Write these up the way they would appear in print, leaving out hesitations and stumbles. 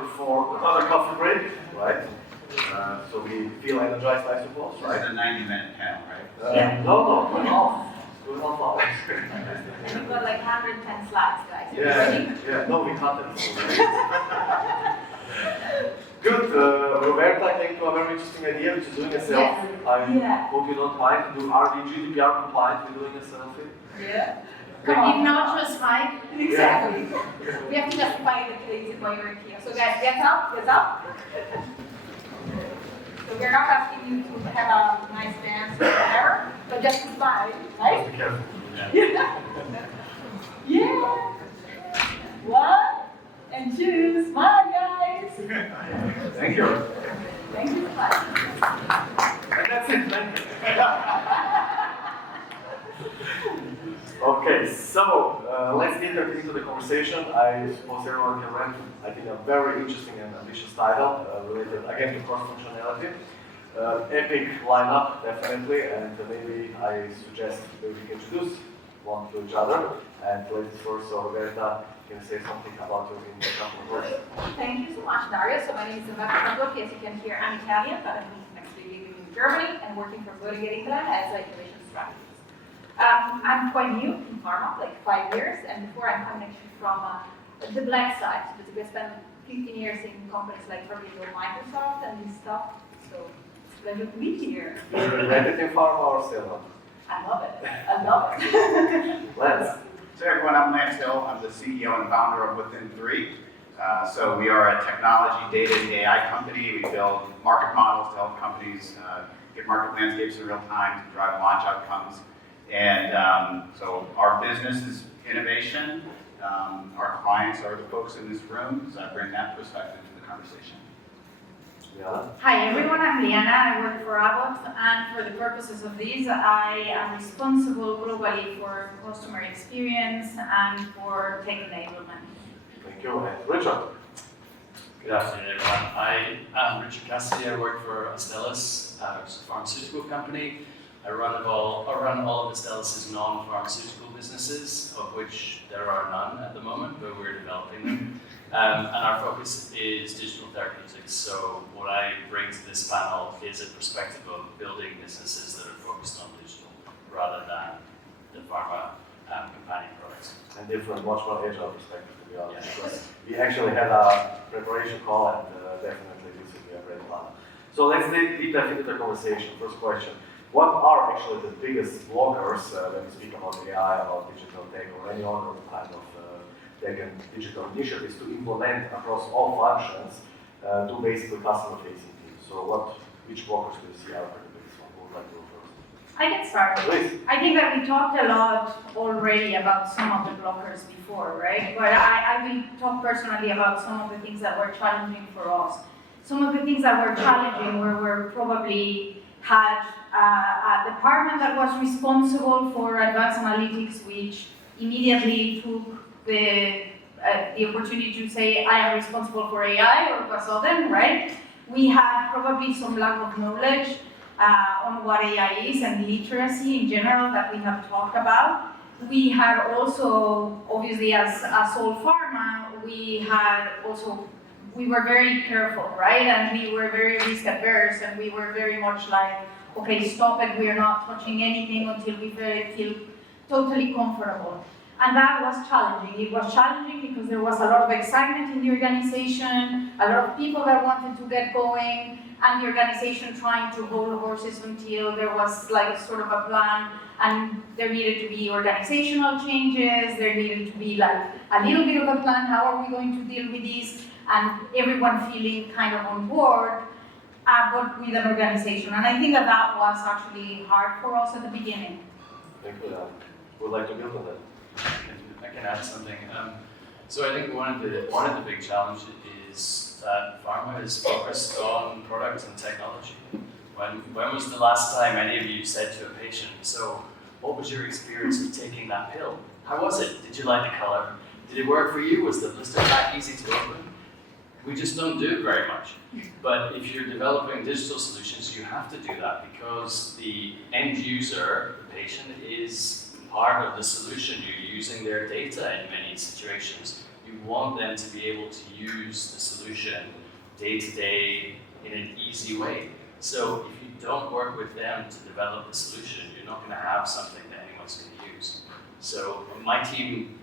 before another coffee break, right? So we feel energized, I suppose, right? This is a 90-minute panel, right? No, 2.5 hours. We've got like 110 slides, guys. Yeah, no, we can't. Good, Roberta came to a very interesting idea, which is doing a selfie. I hope you don't mind. Are we GDPR compliant with doing a selfie? Yeah. Could you not just hide? Exactly. We have to justify the crazy why you're here. So guys, get up. So we're not asking you to have a nice dance or whatever, but just to smile, right? Be careful. Yeah. 1 and 2, smile, guys. Thank you. Thank you so much. And that's it, man. Okay, so let's get into the conversation. I suppose everyone can rent, I think, a very interesting and ambitious title related again to cross-functionality. Epic lineup, definitely, and maybe I suggest that we can introduce one to each other. And ladies first, so Roberta, can you say something about you in a couple of words? Thank you so much, Dario. So my name is Roberta Pandolfi. As you can hear, I'm Italian, but I'm actually living in Germany and working for Boehringer Ingelheim as an innovation strategist. I'm quite new in pharma, like 5 years, and before I'm coming actually from the black side. Basically, I spent 15 years in companies like Microsoft and this stuff. So it's a pleasure to be here. Do you regret it in pharma or still not? I love it. Lance. So everyone, I'm Lance Hill. I'm the CEO and founder of Within3. So we are a technology, data, and AI company. We build market models to help companies get market landscapes in real time to drive launch outcomes. And so our business is innovation. Our clients are the folks in this room, so I bring that perspective to the conversation. Yeah. Hi everyone, I'm Liana. I work for Abbott, and for the purposes of this, I am responsible globally for customer experience and for tech enablement. Thank you. And Richard. Good afternoon, everyone. I am Richard Cassidy. I work for Astellas, it's a pharmaceutical company. I run all of Astellas' non-pharmaceutical businesses, of which there are none at the moment, but we're developing them. And our focus is digital therapeutics. So what I bring to this panel is a perspective of building businesses that are focused on digital rather than the pharma companion products. And different, much more agile perspective, to be honest. Because we actually had a preparation call, and definitely this will be a great plan. So let's deep dive into the conversation. First question. What are actually the biggest blockers when we speak about AI, about digital tech, or any other kind of tech and digital initiatives to implement across all functions to basically customer-facing teams? So which blockers do you see are the biggest one? Who would like to go first? I can start. Please. I think that we talked a lot already about some of the blockers before, right? But I will talk personally about some of the things that were challenging for us. Some of the things that were challenging where we probably had a department that was responsible for advanced analytics, which immediately took the opportunity to say, I am responsible for AI or Pasoden, right? We had probably some lack of knowledge on what AI is and literacy in general that we have talked about. We had also, obviously as all pharma, we were very careful, right? And we were very risk adverse, and we were very much like, okay, stop it, we are not touching anything until we feel totally comfortable. And that was challenging. It was challenging because there was a lot of excitement in the organization, a lot of people that wanted to get going, and the organization trying to hold horses until there was like sort of a plan, and there needed to be organizational changes, there needed to be like a little bit of a plan, how are we going to deal with this, and everyone feeling kind of on board, but with an organization. And I think that was actually hard for us at the beginning. Thank you. Would like to build on that. I can add something. So I think one of the big challenges is that pharma is focused on products and technology. When was the last time any of you said to a patient, so what was your experience of taking that pill? How was it? Did you like the color? Did it work for you? Was the blister pack easy to open? We just don't do it very much. But if you're developing digital solutions, you have to do that because the end user, the patient, is part of the solution. You're using their data in many situations. you want them to be able to use the solution day to day in an easy way. So if you don't work with them to develop the solution, you're not going to have something that anyone's going to use. So my team,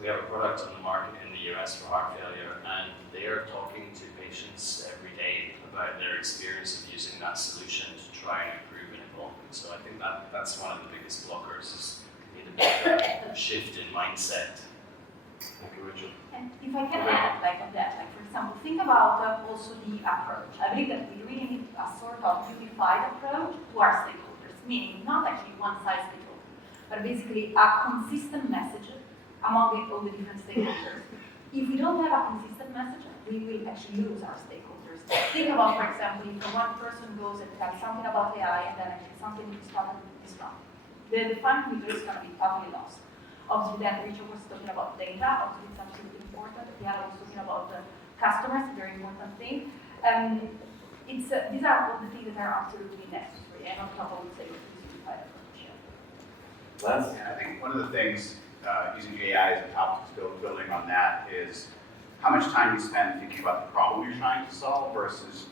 we have a product on the market in the US for heart failure, and they are talking to patients every day about their experience of using that solution to try and improve and evolve. So I think that's one of the biggest blockers, is we need a shift in mindset. Thank you, Richard. And if I can add, like on that, like for example, think about also the approach. I believe that we really need a sort of unified approach to our stakeholders, meaning not actually one size fits all, but basically a consistent message among all the different stakeholders. If we don't have a consistent message, we will actually lose our stakeholders. Think about, for example, if one person goes and tells something about AI and then actually something is wrong. The final user is going to be totally lost. Obviously, then Richard was talking about data, obviously it's absolutely important. Liana was talking about the customers, a very important thing. These are all the things that are absolutely necessary, and on top of the unified approach. Lance? Yeah, I think one of the things using AI as a topic, still building on that, is how much time you spend thinking about the problem you're trying to solve versus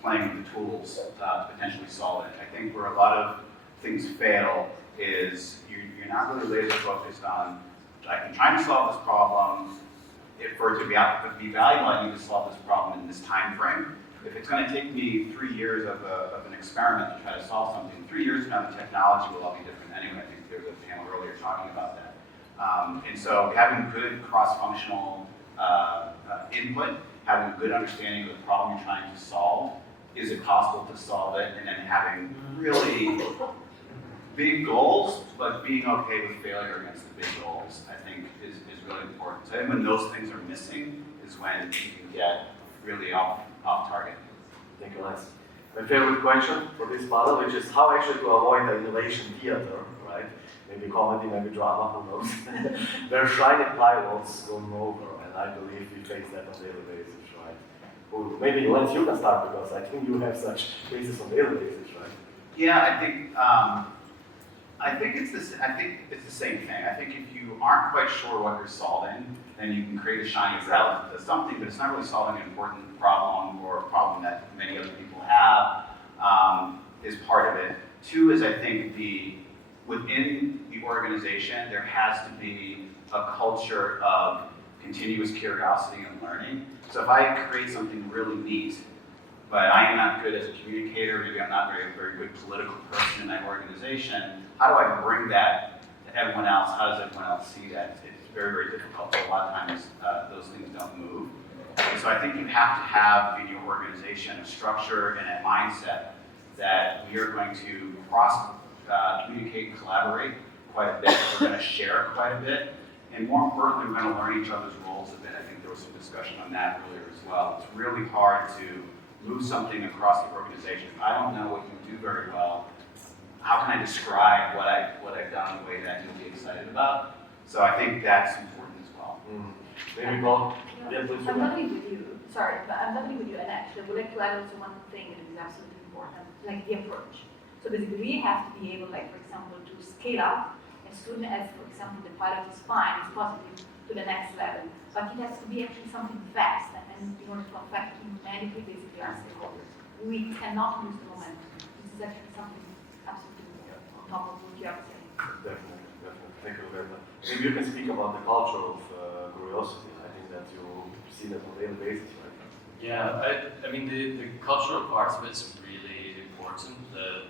playing with the tools to potentially solve it. I think where a lot of things fail is you're not really laser focused on, I'm trying to solve this problem. If for it to be valuable, I need to solve this problem in this time frame. If it's going to take me 3 years of an experiment to try to solve something, 3 years from now the technology will all be different anyway. I think there was a panel earlier talking about that. And so having good cross-functional input, having a good understanding of the problem you're trying to solve, is it possible to solve it, and then having really big goals, but being okay with failure against the big goals, I think is really important. So when those things are missing is when you can get really off target. Thank you, Lance. My favorite question for this panel, which is how actually to avoid the innovation theater, right? Maybe comedy, maybe drama, who knows? Where shiny plywood's going over, and I believe we face that on a daily basis, right? Well, maybe Lance, you can start, because I think you have such cases on a daily basis, right? Yeah, I think it's the same thing. I think if you aren't quite sure what you're solving, then you can create a shiny relative to something, but it's not really solving an important problem or a problem that many other people have, is part of it. Two is, I think, within the organization, there has to be a culture of continuous curiosity and learning. So if I create something really neat, but I am not good as a communicator, maybe I'm not a very good political person in that organization, how do I bring that to everyone else? How does everyone else see that? It's very, very difficult. A lot of times those things don't move. And so I think you have to have in your organization a structure and a mindset that we are going to communicate and collaborate quite a bit. We're going to share quite a bit. And more importantly, we're going to learn each other's roles a bit. I think there was some discussion on that earlier as well. It's really hard to move something across the organization. If I don't know what you do very well, how can I describe what I've done in a way that you'll be excited about? So I think that's important as well. Maybe Bob? Yeah, please. I'm totally with you. Sorry, but I'm totally with you. And actually, I would like to add also one thing that is absolutely important, like the approach. So basically, we have to be able, like for example, to scale up as soon as, for example, the pilot is fine, is positive, to the next level. But it has to be actually something fast, and in order to affect humanity, basically our stakeholders. We cannot lose the momentum. This is actually something absolutely on top of what you are saying. Definitely. Thank you, Roberta. Maybe you can speak about the culture of curiosity. I think that you see that on a daily basis, right? Yeah, I mean, the cultural part of it is really important. The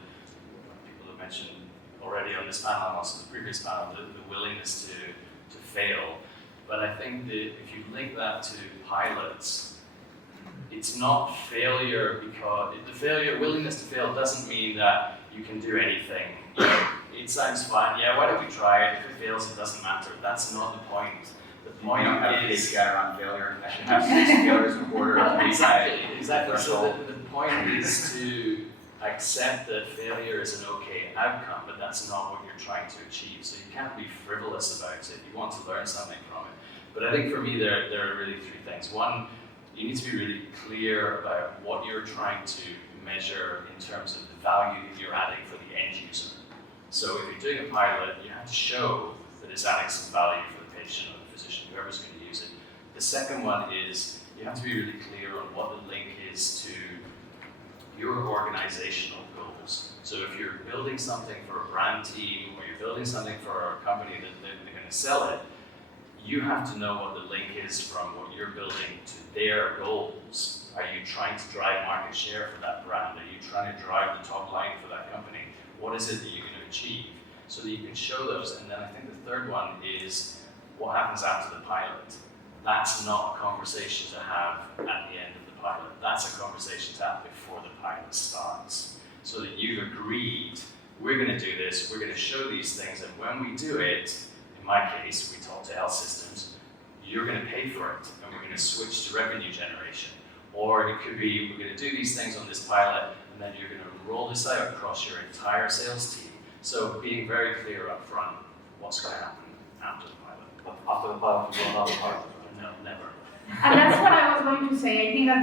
people have mentioned already on this panel and also the previous panel, the willingness to fail. But I think that if you link that to pilots, it's not failure because willingness to fail doesn't mean that you can do anything. It sounds fun, yeah, why don't we try it? If it fails, it doesn't matter. That's not the point. The point You don't have is... a KPI around failure. I should have 6 failures a quarter. Exactly. So the point is to accept that failure is an okay outcome, but that's not what you're trying to achieve. So you can't be frivolous about it. You want to learn something from it. But I think for me, there are really 3 things. One, you need to be really clear about what you're trying to measure in terms of the value that you're adding for the end user. So if you're doing a pilot, you have to show that it's adding some value for the patient or the physician, whoever's going to use it. The second one is you have to be really clear on what the link is to your organizational goals. So if you're building something for a brand team or you're building something for a company that they're going to sell it, you have to know what the link is from what you're building to their goals. Are you trying to drive market share for that brand? Are you trying to drive the top line for that company? What is it that you're going to achieve? So that you can show those. And then I think the third one is what happens after the pilot. That's not a conversation to have at the end of the pilot. That's a conversation to have before the pilot starts. So that you've agreed, we're going to do this, we're going to show these things, and when we do it, in my case, we talk to health systems, you're going to pay for it, and we're going to switch to revenue generation. Or it could be, we're going to do these things on this pilot, and then you're going to roll this out across your entire sales team. So being very clear up front, what's going to happen after the pilot. But after the pilot, you go another pilot. No, never. And that's what I was going to say. I think that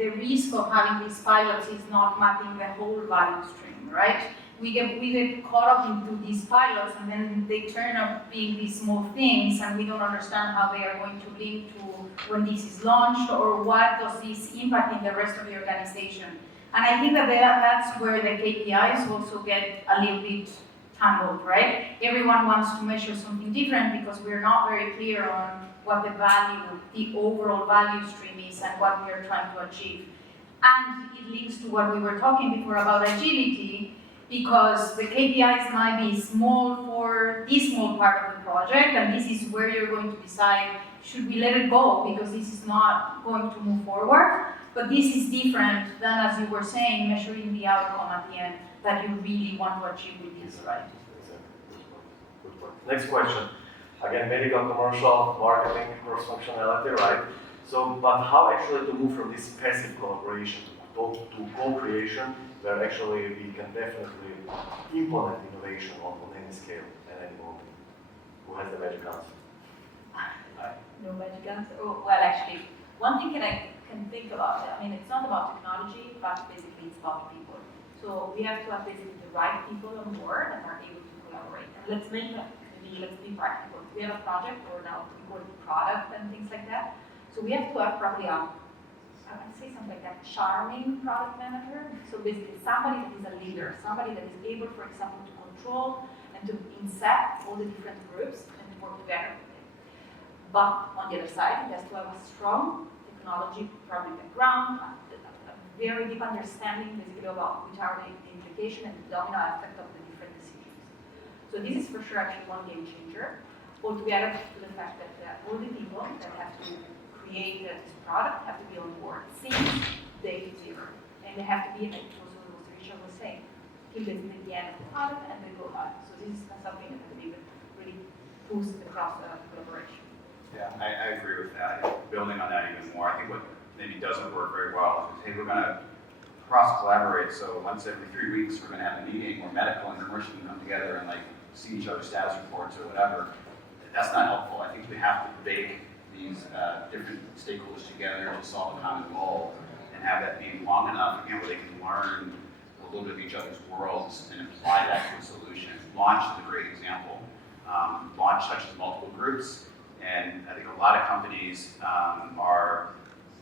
the risk of having these pilots is not mapping the whole value stream, right? We get caught up into these pilots, and then they turn up being these small things, and we don't understand how they are going to link to when this is launched, or what does this impact in the rest of the organization. And I think that that's where the KPIs also get a little bit tangled, right? Everyone wants to measure something different because we're not very clear on what the overall value stream is and what we are trying to achieve. And it links to what we were talking before about agility, because the KPIs might be small for this small part of the project, and this is where you're going to decide, should we let it go because this is not going to move forward? But this is different than, as you were saying, measuring the outcome at the end that you really want to achieve with this, right? Good point. Next question. Again, medical, commercial, marketing, cross-functionality, right? So, but how actually to move from this passive collaboration to co-creation, where actually we can definitely implement innovation on any scale and any moment? Who has the magic answer? No magic answer. Oh, well, actually, one thing that I can think about, I mean, it's not about technology, but basically it's about people. So we have to have basically the right people on board and are able to collaborate. And let's be practical. We have a project, or now we call it product and things like that. So we have to have probably I would say something like that, charming product manager. So basically somebody that is a leader, somebody that is able, for example, to control and to incept all the different groups and to work together with it. But on the other side, it has to have a strong technology probably background, a very deep understanding basically about which are the implication and the domino effect of the different decisions. So this is for sure actually one game changer, altogether to the fact that all the people that have to create this product have to be on board since day zero. And they have to be, like also what Richard was saying, till the end of the product and then go live. So this is something that I believe really boosts the collaboration. Yeah, I agree with that. Building on that even more, I think what maybe doesn't work very well is, hey, we're going to cross-collaborate, so once every 3 weeks we're going to have a meeting where medical and commercial can come together and like see each other's status reports or whatever. That's not helpful. I think we have to bake these different stakeholders together to solve a common goal and have that be long enough, again, where they can learn a little bit of each other's worlds and apply that to a solution. Launch is a great example. Launch touches multiple groups, and I think a lot of companies are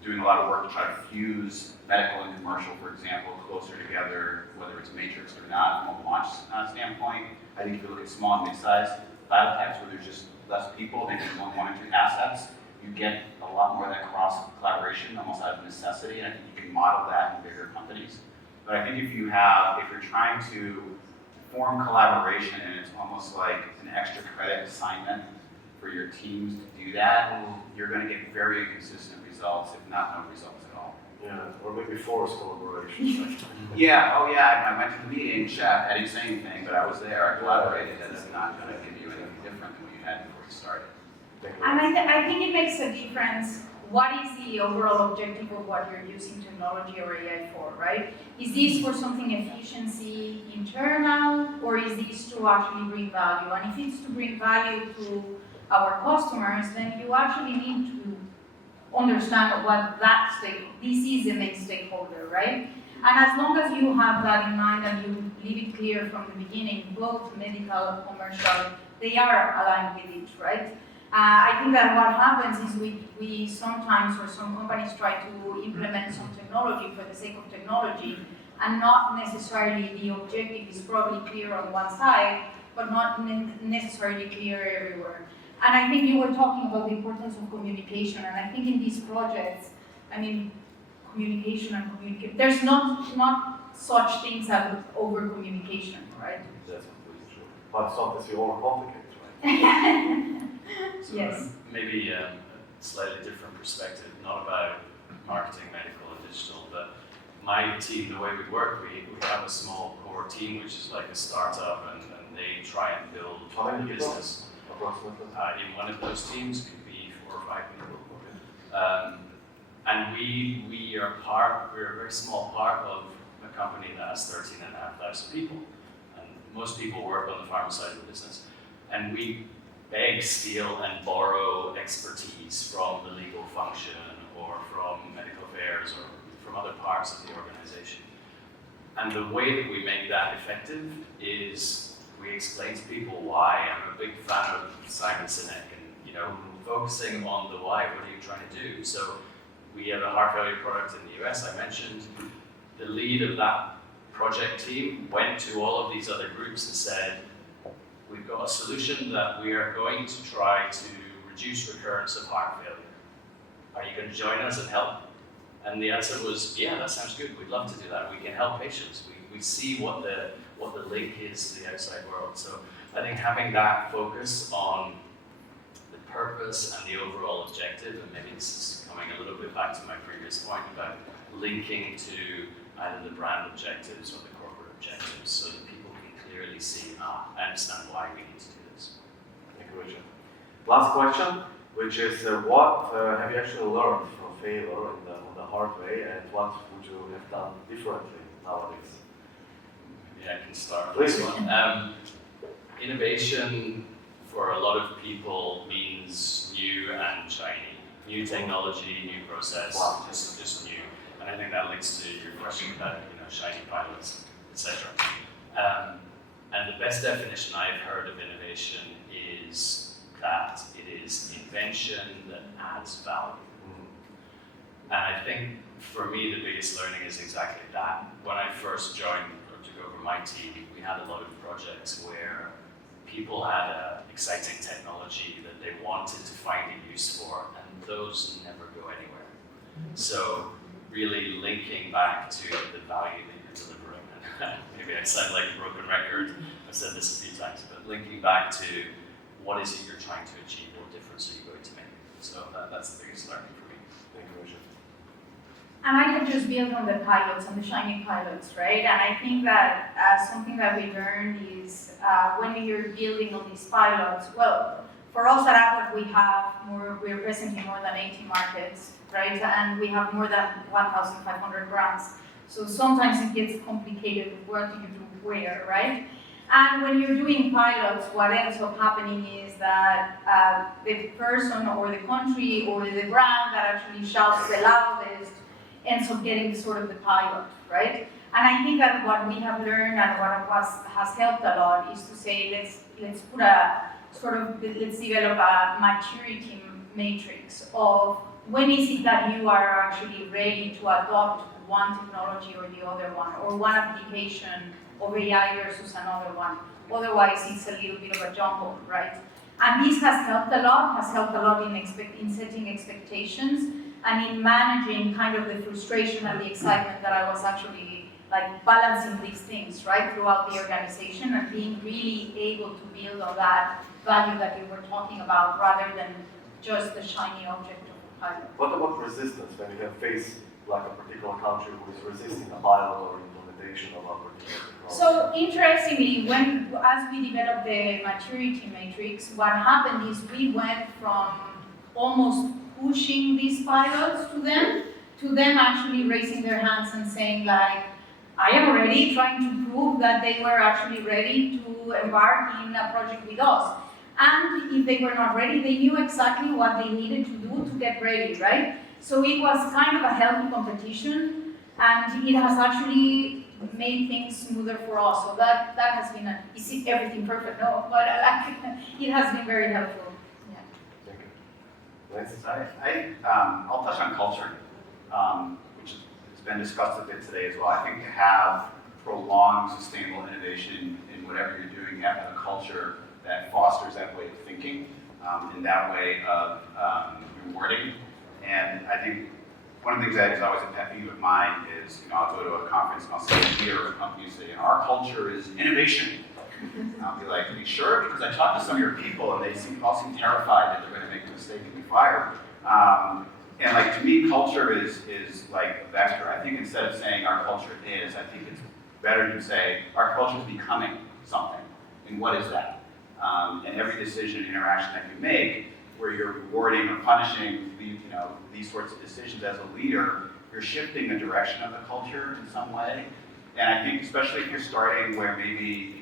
doing a lot of work to try to fuse medical and commercial, for example, closer together, whether it's matrix or not, from a launch standpoint. I think if you look at small and mid-sized biotechs where there's just less people, maybe only 1 or 2 assets, you get a lot more of that cross-collaboration almost out of necessity, and I think you can model that in bigger companies. But I think if you're trying to form collaboration and it's almost like an extra credit assignment for your teams to do that, you're going to get very inconsistent results, if not no results at all. Yeah, or maybe forced collaboration. Yeah, oh yeah, I went to the meeting, check, I didn't say anything, but I was there, I collaborated, and it's not going to give you anything different than what you had before you started. And I think it makes a difference. What is the overall objective of what you're using technology or AI for, right? Is this for something efficiency internal, or is this to actually bring value? And if it's to bring value to our customers, then you actually need to understand what this is the main stakeholder, right? And as long as you have that in mind and you leave it clear from the beginning, both medical and commercial, they are aligned with it, right? I think that what happens is we sometimes, or some companies, try to implement some technology for the sake of technology, and not necessarily the objective is probably clear on one side, but not necessarily clear everywhere. And I think you were talking about the importance of communication, and I think in these projects, I mean, communication and communicate. There's not such things as over communication, right? That's completely true. But it's obviously overcomplicated, right? So Yes. maybe a slightly different perspective, not about marketing, medical, and digital, but my team, the way we work, we have a small core team, which is like a startup, and they try and build How many a people? business. Approximately. In one of those teams could be 4 or 5 people. And we're a very small part of a company that has 13,500 people. And most people work on the pharma side of the business. And we beg, steal, and borrow expertise from the legal function or from medical affairs or from other parts of the organization. And the way that we make that effective is we explain to people why. I'm a big fan of Simon Sinek and, focusing on the why. What are you trying to do? So we have a heart failure product in the US, I mentioned. The lead of that project team went to all of these other groups and said, we've got a solution that we are going to try to reduce recurrence of heart failure. Are you going to join us and help? And the answer was, yeah, that sounds good. We'd love to do that. We can help patients. We see what the link is to the outside world. So I think having that focus on the purpose and the overall objective, and maybe this is coming a little bit back to my previous point about linking to either the brand objectives or the corporate objectives, so that people can clearly see, I understand why we need to do this. Thank you, Richard. Last question, which is what have you actually learned from failure on the hard way, and what would you have done differently nowadays? Yeah, I can start with this Please. one. Innovation for a lot of people means new and shiny. New technology, new process, Wow. just new. And I think that links to your question about shiny pilots, etc. And the best definition I've heard of innovation is that it is invention that adds value. And I think for me the biggest learning is exactly that. When I first joined or took over my team, we had a lot of projects where people had exciting technology that they wanted to find a use for, and those never go anywhere. So really linking back to the value that you're delivering, and maybe I sound like a broken record, I've said this a few times, but linking back to what is it you're trying to achieve, what difference are you going to make? So that's the biggest learning for me. Thank you, Richard. And I can just build on the pilots, on the shiny pilots, right? And I think that something that we learned is when you're building on these pilots, well, for us at Abbott, we're present in more than 80 markets, right? And we have more than 1,500 brands. So sometimes it gets complicated with what do you do where, right? And when you're doing pilots, what ends up happening is that the person or the country or the brand that actually shouts the loudest ends up getting sort of the pilot, right? And I think that what we have learned and what has helped a lot is to say, let's put let's develop a maturity matrix of when is it that you are actually ready to adopt one technology or the other one, or one application of AI versus another one. Otherwise, it's a little bit of a jumble, right? And this has helped a lot in setting expectations and in managing kind of the frustration and the excitement that I was actually like balancing these things, right, throughout the organization, and being really able to build on that value that you were talking about rather than just the shiny object of the pilot. What about resistance when you have faced like a particular country who is resisting a pilot or implementation of a particular technology? So interestingly, as we developed the maturity matrix, what happened is we went from almost pushing these pilots to them actually raising their hands and saying like, I am ready, trying to prove that they were actually ready to embark in a project with us. And if they were not ready, they knew exactly what they needed to do to get ready, right? So it was kind of a healthy competition, and it has actually made things smoother for us. So that has been is everything perfect? No, but it has been very helpful. Yeah. I'll touch on culture, which has been discussed a bit today as well. I think to have prolonged sustainable innovation in whatever you're doing, you have to have a culture that fosters that way of thinking, and that way of rewarding. And I think one of the things that is always a pet peeve of mine is, I'll go to a conference and I'll say here, a company say, our culture is innovation. And I'll be like, are you sure? Because I talked to some of your people and they all seem terrified that they're going to make a mistake and be fired. And like to me, culture is like a vector. I think instead of saying our culture is, I think it's better to say our culture is becoming something. And what is that? And every decision and interaction that you make, where you're rewarding or punishing these sorts of decisions as a leader, you're shifting the direction of the culture in some way. And I think especially if you're starting where maybe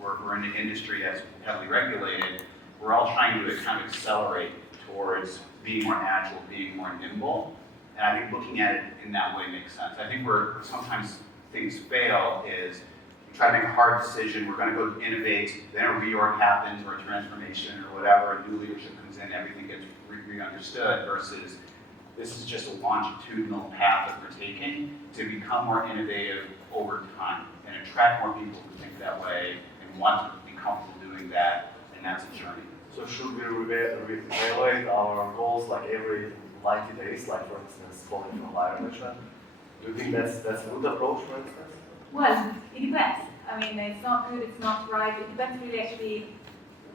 we're in an industry that's heavily regulated, we're all trying to kind of accelerate towards being more agile, being more nimble. And I think looking at it in that way makes sense. I think where sometimes things fail is you try to make a hard decision, we're going to go innovate, then a reorg happens or a transformation or whatever, new leadership comes in, everything gets re-understood versus this is just a longitudinal path that we're taking to become more innovative over time and attract more people who think that way and want to be comfortable doing that, and that's a journey. So should we evaluate our goals like every 90 days, like for instance, going from line management? Do you think that's a good approach, for instance? Well, it depends. I mean, it's not good, it's not right. It depends really actually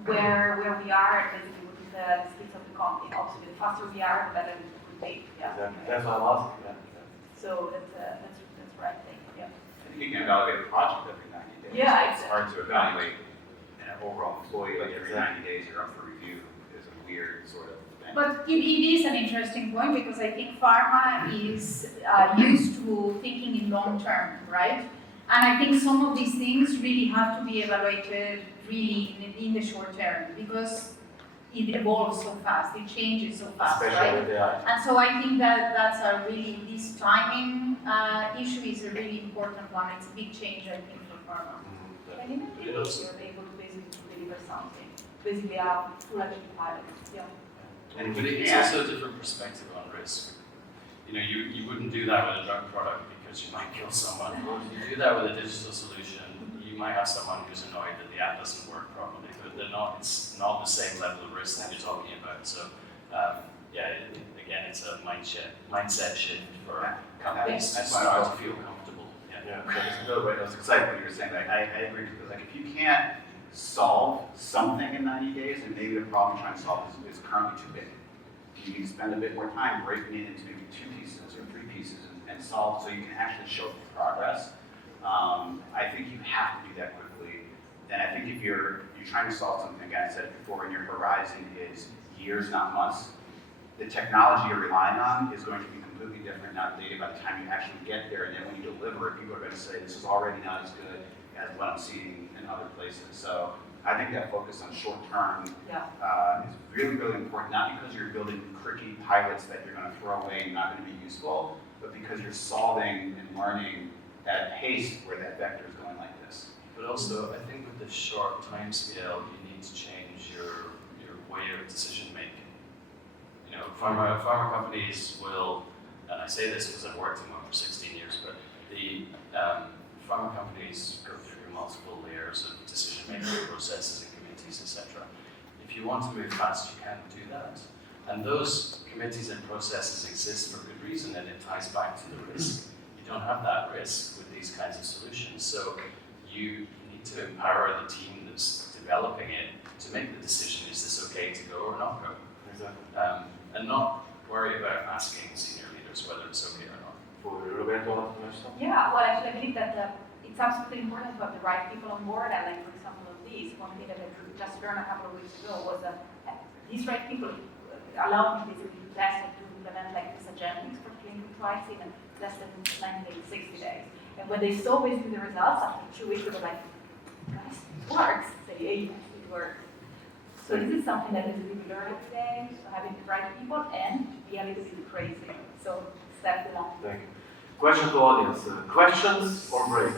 where we are, basically with the speed of the company. Obviously, the faster we are, the better it would be. Yeah. That's what I'm asking. Yeah. So that's right thing. Yeah. I think you can evaluate a project every 90 days. Yeah, It's hard to evaluate an overall employee like every 90 days you're up for review is a weird sort of thing. But it is an interesting point because I think pharma is used to thinking in long term, right? And I think some of these things really have to be evaluated really in the short term because it evolves so fast, it changes so fast, Especially right? with AI. And so I think that's this timing issue is a really important one. It's a big change, I think, for pharma. And in a you're able to basically deliver something. Basically, a full action pilot. Yeah. And but it's also a different perspective on risk. You wouldn't do that with a drug product because you might kill someone. You do that with a digital solution, you might have someone who's annoyed that the app doesn't work properly, but it's not the same level of risk that you're talking about. So, again, it's a mindset shift for companies to start to feel comfortable. Yeah. I was excited when you were saying that. I agree because if you can't solve something in 90 days, and maybe the problem you're trying to solve is currently too big. You need to spend a bit more time breaking it into maybe 2 pieces or 3 pieces and solve so you can actually show progress. I think you have to do that quickly. And I think if you're trying to solve something, again, I said it before, and your horizon is years, not months, the technology you're relying on is going to be completely different, not dated by the time you actually get there. And then when you deliver it, people are going to say, this is already not as good as what I'm seeing in other places. So I think that focus on short term is really, really important, not because you're building cricky pilots that you're going to throw away and not going to be useful, but because you're solving and learning at a pace where that vector is going like this. But also, I think with the short time scale, you need to change your way of decision making. Pharma companies will, and I say this because I've worked in one for 16 years, but the pharma companies go through multiple layers of decision-making processes and committees, etc. If you want to move fast, you can't do that. And those committees and processes exist for good reason, and it ties back to the risk. You don't have that risk with these kinds of solutions. So you need to empower the team that's developing it to make the decision, is this okay to go or not go? Exactly. And not worry about asking senior leaders whether it's okay or not. For Roberta, want to mention something? Yeah, well, actually, I believe that it's absolutely important to have the right people on board. And like, for example, of these, one thing that I just learned a couple of weeks ago was that these right people allowed me basically to test and to implement like this agendas for clinical trials in less than 90 days, 60 days. And when they saw basically the results after 2 weeks, they were like, guys, it works. Say, hey, it works. So this is something that is really learned every day, so having the right people and be a little bit crazy. So step along. Thank you. Question to audience. Questions or break?